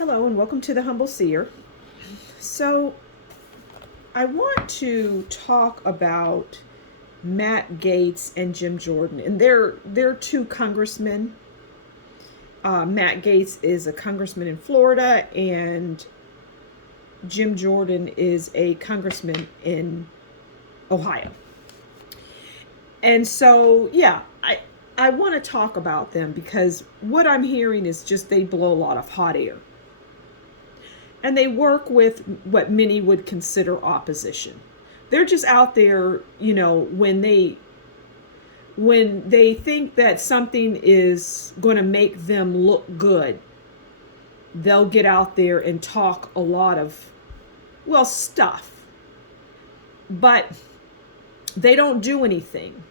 Hello and welcome to the Humble Seer. So I want to talk about Matt Gaetz and Jim Jordan, and they're two congressmen. Matt Gaetz is a congressman in Florida, and Jim Jordan is a congressman in Ohio. And so, I want to talk about them because what I'm hearing is just they blow a lot of hot air. And they work with what many would consider opposition. They're just out there, when they think that something is going to make them look good, they'll get out there and talk a lot of, stuff. But they don't do anything.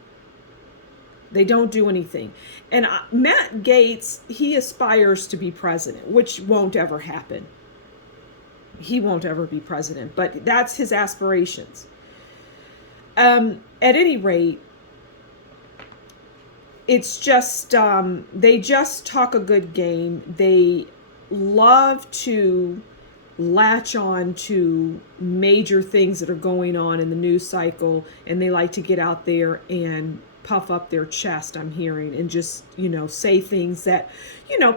They don't do anything. And Matt Gaetz, he aspires to be president, which won't ever happen. He won't ever be president, but that's his aspirations. At any rate, it's just, they just talk a good game. They love to latch on to major things that are going on in the news cycle, and they like to get out there and puff up their chest, I'm hearing, and just, say things that,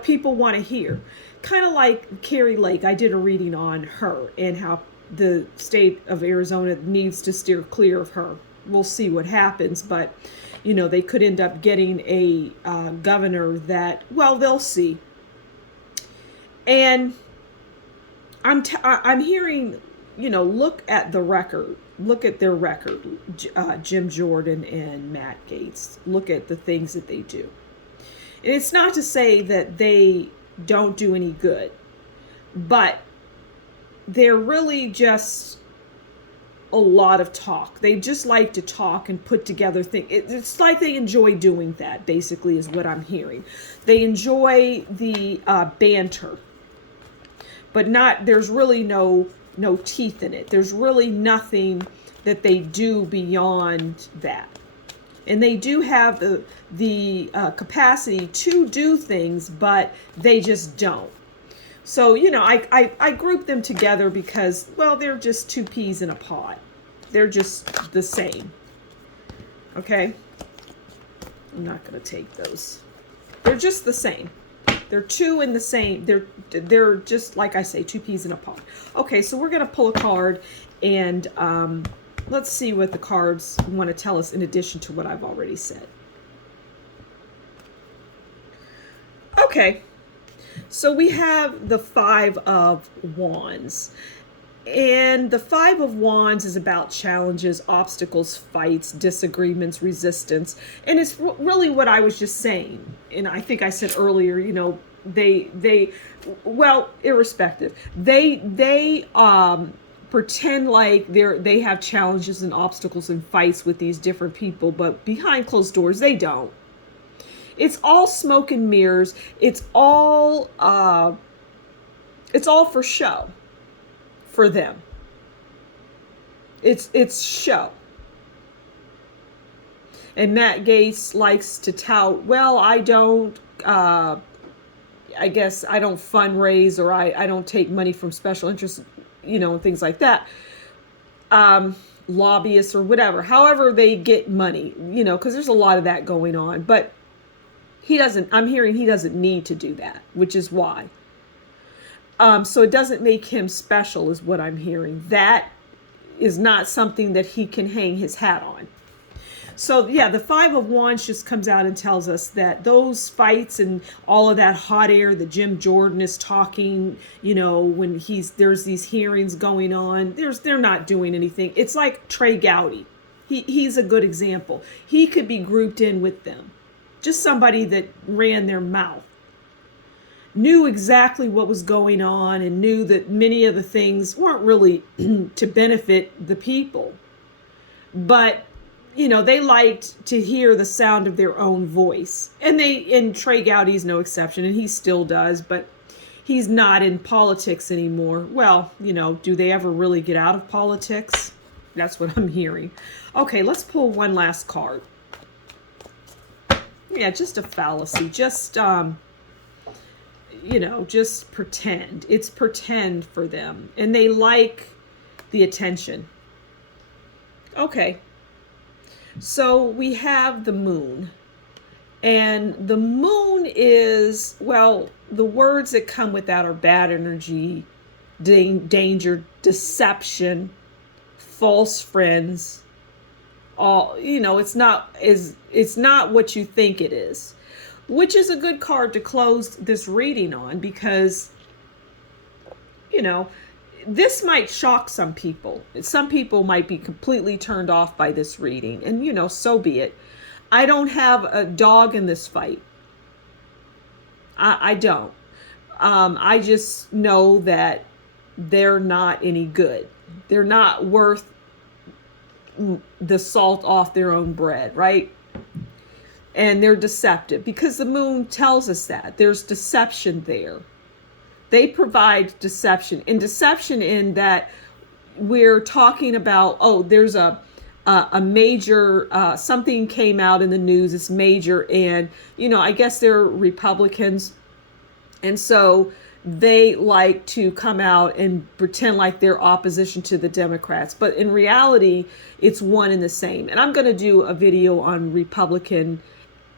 people want to hear. Kind of like Carrie Lake. I did a reading on her and how the state of Arizona needs to steer clear of her. We'll see what happens, but they could end up getting a governor that, they'll see. And I'm hearing, look at the record. Look at their record, Jim Jordan and Matt Gaetz. Look at the things that they do. And it's not to say that they don't do any good, but they're really just a lot of talk. They just like to talk and put together things. It's like they enjoy doing that, basically, is what I'm hearing. They enjoy the banter, but there's really no teeth in it. There's really nothing that they do beyond that. And they do have the capacity to do things, but they just don't. So, I group them together because, they're just two peas in a pod. They're just the same. Okay? I'm not going to take those. They're just the same. They're two in the same. They're just, like I say, two peas in a pod. Okay, so we're going to pull a card and let's see what the cards want to tell us in addition to what I've already said. Okay, so we have the Five of Wands. And the Five of Wands is about challenges, obstacles, fights, disagreements, resistance. And it's really what I was just saying. And I think I said earlier, irrespective, they pretend like they have challenges and obstacles and fights with these different people, but behind closed doors, they don't. It's all smoke and mirrors. It's all for show for them. It's show. And Matt Gaetz likes to tout, I don't, I guess I don't fundraise, or I don't take money from special interests, and things like that. Lobbyists or whatever, however they get money, because there's a lot of that going on. But I'm hearing he doesn't need to do that, which is why. So it doesn't make him special is what I'm hearing. That is not something that he can hang his hat on. So the Five of Wands just comes out and tells us that those fights and all of that hot air that Jim Jordan is talking, when there's these hearings going on, they're not doing anything. It's like Trey Gowdy. He's a good example. He could be grouped in with them. Just somebody that ran their mouth, knew exactly what was going on, and knew that many of the things weren't really to benefit the people. But they liked to hear the sound of their own voice. And Trey Gowdy's no exception, and he still does, but he's not in politics anymore. Do they ever really get out of politics? That's what I'm hearing. Okay, let's pull one last card. Yeah, just a fallacy. Just, just pretend. It's pretend for them. And they like the attention. Okay. So we have the moon. And the moon is, well, the words that come with that are bad energy, danger, deception, false friends. All, it's not what you think it is, which is a good card to close this reading on, because this might shock some people. Some people might be completely turned off by this reading, and so be it. I don't have a dog in this fight. I don't. I just know that they're not any good. They're not worth the salt off their own bread, right? And they're deceptive, because the moon tells us that there's deception there. They provide deception, and deception in that we're talking about, there's a major, something came out in the news, it's major, and I guess they're Republicans, and so they like to come out and pretend like they're opposition to the Democrats, but in reality it's one and the same. And I'm going to do a video on Republican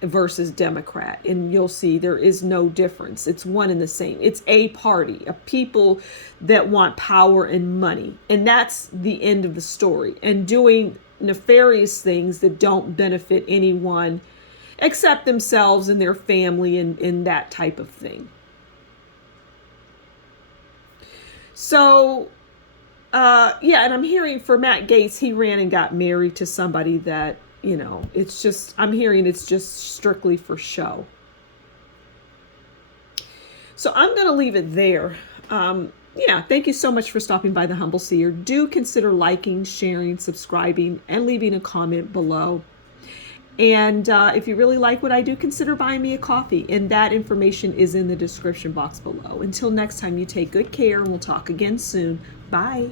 versus Democrat, and you'll see there is no difference. It's one and the same. It's a party of people that want power and money, and that's the end of the story, and doing nefarious things that don't benefit anyone except themselves and their family, and that type of thing. So and I'm hearing for Matt Gaetz, he ran and got married to somebody that it's just, I'm hearing it's just strictly for show. So I'm going to leave it there. Thank you so much for stopping by the Humble Seer. Do consider liking, sharing, subscribing, and leaving a comment below. And if you really like what I do, consider buying me a coffee. And that information is in the description box below. Until next time, you take good care, and we'll talk again soon. Bye.